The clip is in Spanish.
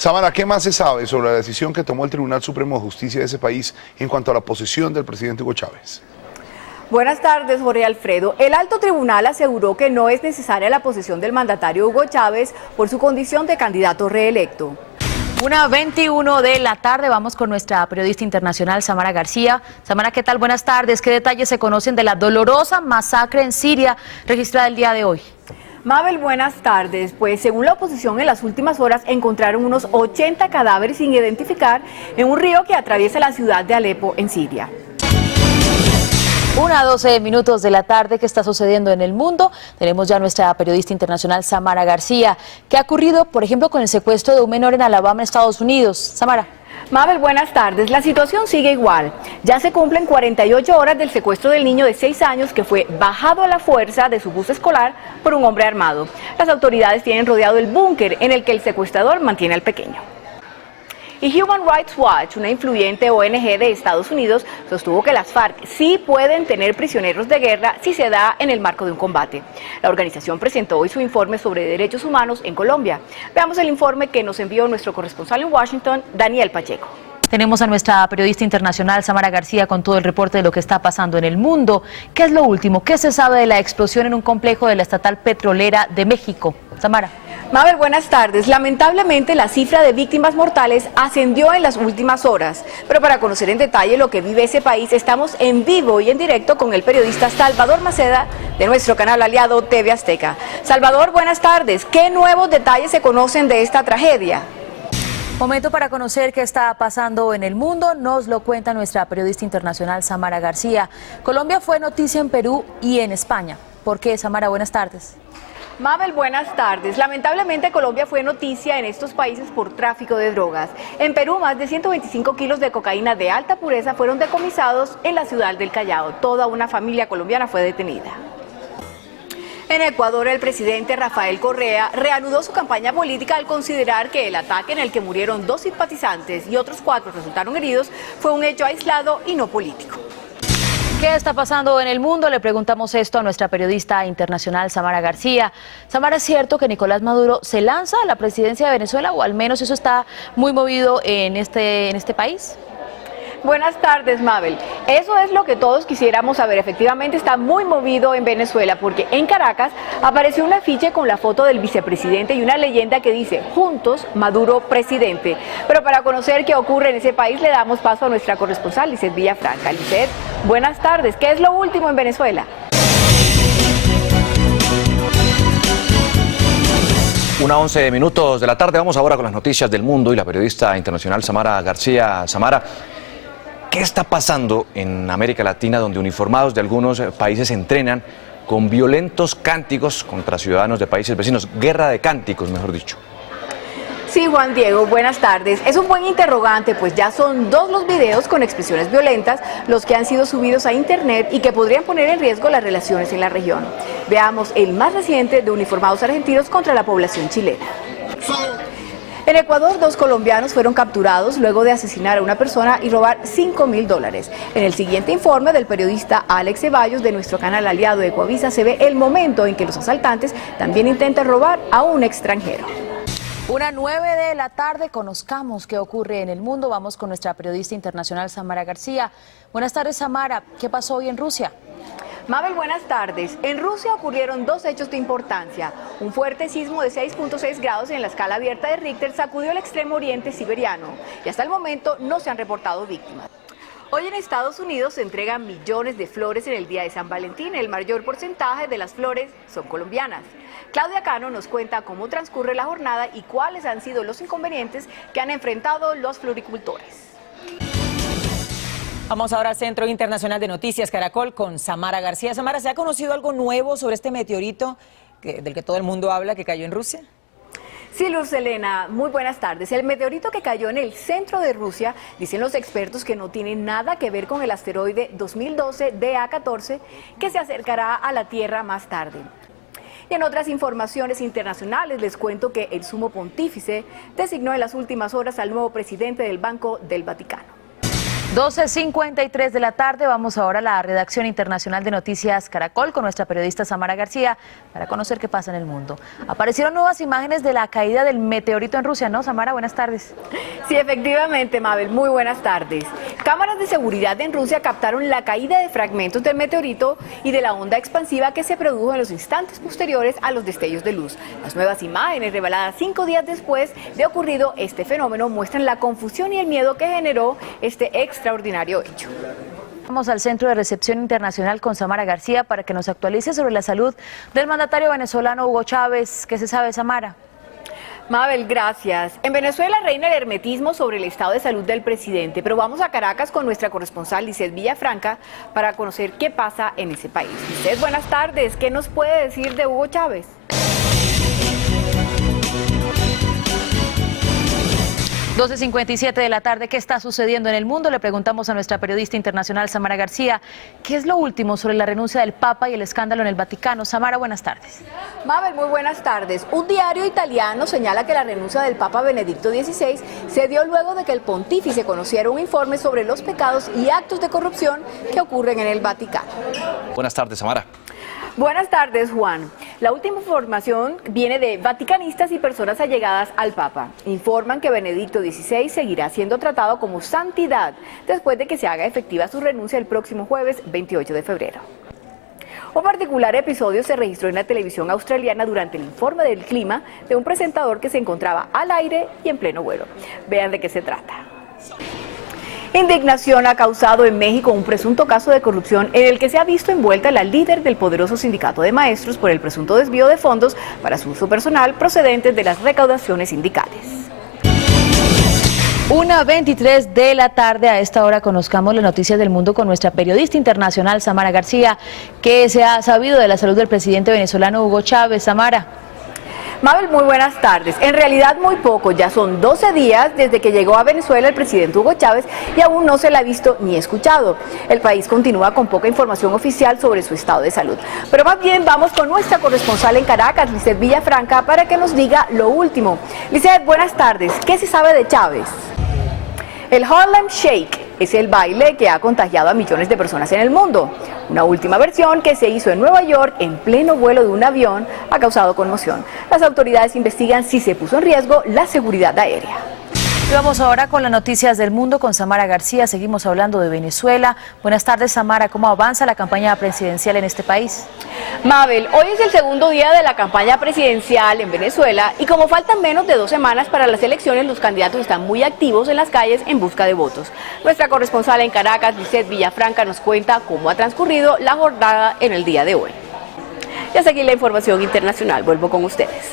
Samara, ¿qué más se sabe sobre la decisión que tomó el Tribunal Supremo de Justicia de ese país en cuanto a la posesión del presidente Hugo Chávez? Buenas tardes, Jorge Alfredo. El alto tribunal aseguró que no es necesaria la posesión del mandatario Hugo Chávez por su condición de candidato reelecto. 1:21 de la tarde, vamos con nuestra periodista internacional Samara García. Samara, ¿qué tal? Buenas tardes. ¿Qué detalles se conocen de la dolorosa masacre en Siria registrada el día de hoy? Mabel, buenas tardes. Pues según la oposición, en las últimas horas encontraron unos 80 cadáveres sin identificar en un río que atraviesa la ciudad de Alepo, en Siria. 1:12 de la tarde, ¿qué está sucediendo en el mundo? Tenemos ya a nuestra periodista internacional Samara García. ¿Qué ha ocurrido, por ejemplo, con el secuestro de un menor en Alabama, Estados Unidos? Samara. Mabel, buenas tardes. La situación sigue igual. Ya se cumplen 48 horas del secuestro del niño de 6 años que fue bajado a la fuerza de su bus escolar por un hombre armado. Las autoridades tienen rodeado el búnker en el que el secuestrador mantiene al pequeño. Y Human Rights Watch, una influyente ONG de Estados Unidos, sostuvo que las FARC sí pueden tener prisioneros de guerra si se da en el marco de un combate. La organización presentó hoy su informe sobre derechos humanos en Colombia. Veamos el informe que nos envió nuestro corresponsal en Washington, Daniel Pacheco. Tenemos a nuestra periodista internacional Samara García con todo el reporte de lo que está pasando en el mundo. ¿Qué es lo último? ¿Qué se sabe de la explosión en un complejo de la estatal petrolera de México? Samara. Mabel, buenas tardes. Lamentablemente la cifra de víctimas mortales ascendió en las últimas horas. Pero para conocer en detalle lo que vive ese país, estamos en vivo y en directo con el periodista Salvador Maceda de nuestro canal aliado TV Azteca. Salvador, buenas tardes. ¿Qué nuevos detalles se conocen de esta tragedia? Momento para conocer qué está pasando en el mundo, nos lo cuenta nuestra periodista internacional Samara García. Colombia fue noticia en Perú y en España. ¿Por qué, Samara? Buenas tardes. Mabel, buenas tardes. Lamentablemente Colombia fue noticia en estos países por tráfico de drogas. En Perú, más de 125 kilos de cocaína de alta pureza fueron decomisados en la ciudad del Callao. Toda una familia colombiana fue detenida. En Ecuador, el presidente Rafael Correa reanudó su campaña política al considerar que el ataque en el que murieron 2 simpatizantes y otros 4 resultaron heridos fue un hecho aislado y no político. ¿Qué está pasando en el mundo? Le preguntamos esto a nuestra periodista internacional Samara García. Samara, ¿es cierto que Nicolás Maduro se lanza a la presidencia de Venezuela o al menos eso está muy movido en este país? Buenas tardes, Mabel. Eso es lo que todos quisiéramos saber. Efectivamente está muy movido en Venezuela porque en Caracas apareció un afiche con la foto del vicepresidente y una leyenda que dice "Juntos, Maduro presidente". Pero para conocer qué ocurre en ese país le damos paso a nuestra corresponsal Lizeth Villafranca. Lizeth, buenas tardes. ¿Qué es lo último en Venezuela? 1:11 de la tarde. Vamos ahora con las noticias del mundo y la periodista internacional Samara García. Samara, ¿qué está pasando en América Latina, donde uniformados de algunos países entrenan con violentos cánticos contra ciudadanos de países vecinos? Guerra de cánticos, mejor dicho. Sí, Juan Diego, buenas tardes. Es un buen interrogante, pues ya son 2 los videos con expresiones violentas los que han sido subidos a internet y que podrían poner en riesgo las relaciones en la región. Veamos el más reciente de uniformados argentinos contra la población chilena. En Ecuador, 2 colombianos fueron capturados luego de asesinar a una persona y robar $5.000. En el siguiente informe del periodista Alex Ceballos de nuestro canal aliado Ecuavisa se ve el momento en que los asaltantes también intentan robar a un extranjero. 1:09 de la tarde, conozcamos qué ocurre en el mundo. Vamos con nuestra periodista internacional Samara García. Buenas tardes, Samara. ¿Qué pasó hoy en Rusia? Mabel, buenas tardes. En Rusia ocurrieron 2 hechos de importancia. Un fuerte sismo de 6.6 grados en la escala abierta de Richter sacudió el extremo oriente siberiano y hasta el momento no se han reportado víctimas. Hoy en Estados Unidos se entregan millones de flores en el día de San Valentín. El mayor porcentaje de las flores son colombianas. Claudia Cano nos cuenta cómo transcurre la jornada y cuáles han sido los inconvenientes que han enfrentado los floricultores. Vamos ahora al Centro Internacional de Noticias Caracol con Samara García. Samara, ¿se ha conocido algo nuevo sobre este meteorito del que todo el mundo habla que cayó en Rusia? Sí, Luz Helena, muy buenas tardes. El meteorito que cayó en el centro de Rusia, dicen los expertos que no tiene nada que ver con el asteroide 2012 DA14 que se acercará a la Tierra más tarde. Y en otras informaciones internacionales les cuento que el sumo pontífice designó en las últimas horas al nuevo presidente del Banco del Vaticano. 12:53 de la tarde, vamos ahora a la redacción internacional de Noticias Caracol con nuestra periodista Samara García para conocer qué pasa en el mundo. Aparecieron nuevas imágenes de la caída del meteorito en Rusia, ¿no, Samara? Buenas tardes. Sí, efectivamente, Mabel, muy buenas tardes. Cámaras de seguridad en Rusia captaron la caída de fragmentos del meteorito y de la onda expansiva que se produjo en los instantes posteriores a los destellos de luz. Las nuevas imágenes reveladas 5 días después de ocurrido este fenómeno muestran la confusión y el miedo que generó este extraordinario hecho. Vamos al Centro de Recepción Internacional con Samara García para que nos actualice sobre la salud del mandatario venezolano Hugo Chávez. ¿Qué se sabe, Samara? Mabel, gracias. En Venezuela reina el hermetismo sobre el estado de salud del presidente, pero vamos a Caracas con nuestra corresponsal Lizeth Villafranca para conocer qué pasa en ese país. Lizeth, buenas tardes. ¿Qué nos puede decir de Hugo Chávez? 12:57 de la tarde, ¿qué está sucediendo en el mundo? Le preguntamos a nuestra periodista internacional Samara García, ¿qué es lo último sobre la renuncia del Papa y el escándalo en el Vaticano? Samara, buenas tardes. Mabel, muy buenas tardes. Un diario italiano señala que la renuncia del Papa Benedicto XVI se dio luego de que el pontífice conociera un informe sobre los pecados y actos de corrupción que ocurren en el Vaticano. Buenas tardes, Samara. Buenas tardes, Juan. La última información viene de vaticanistas y personas allegadas al Papa. Informan que Benedicto XVI seguirá siendo tratado como santidad después de que se haga efectiva su renuncia el próximo jueves 28 de febrero. Un particular episodio se registró en la televisión australiana durante el informe del clima de un presentador que se encontraba al aire y en pleno vuelo. Vean de qué se trata. Indignación ha causado en México un presunto caso de corrupción en el que se ha visto envuelta la líder del poderoso sindicato de maestros por el presunto desvío de fondos para su uso personal procedentes de las recaudaciones sindicales. 1:23 de la tarde, a esta hora conozcamos las noticias del mundo con nuestra periodista internacional Samara García. ¿Qué se ha sabido de la salud del presidente venezolano Hugo Chávez? Samara. Mabel, muy buenas tardes. En realidad muy poco, ya son 12 días desde que llegó a Venezuela el presidente Hugo Chávez y aún no se la ha visto ni escuchado. El país continúa con poca información oficial sobre su estado de salud. Pero más bien vamos con nuestra corresponsal en Caracas, Lizeth Villafranca, para que nos diga lo último. Lizeth, buenas tardes. ¿Qué se sabe de Chávez? El Harlem Shake es el baile que ha contagiado a millones de personas en el mundo. Una última versión que se hizo en Nueva York en pleno vuelo de un avión ha causado conmoción. Las autoridades investigan si se puso en riesgo la seguridad aérea. Y vamos ahora con las noticias del mundo con Samara García. Seguimos hablando de Venezuela. Buenas tardes, Samara. ¿Cómo avanza la campaña presidencial en este país? Mabel, hoy es el segundo día de la campaña presidencial en Venezuela y como faltan menos de 2 semanas para las elecciones, los candidatos están muy activos en las calles en busca de votos. Nuestra corresponsal en Caracas, Lizeth Villafranca, nos cuenta cómo ha transcurrido la jornada en el día de hoy. Y hasta aquí la información internacional. Vuelvo con ustedes.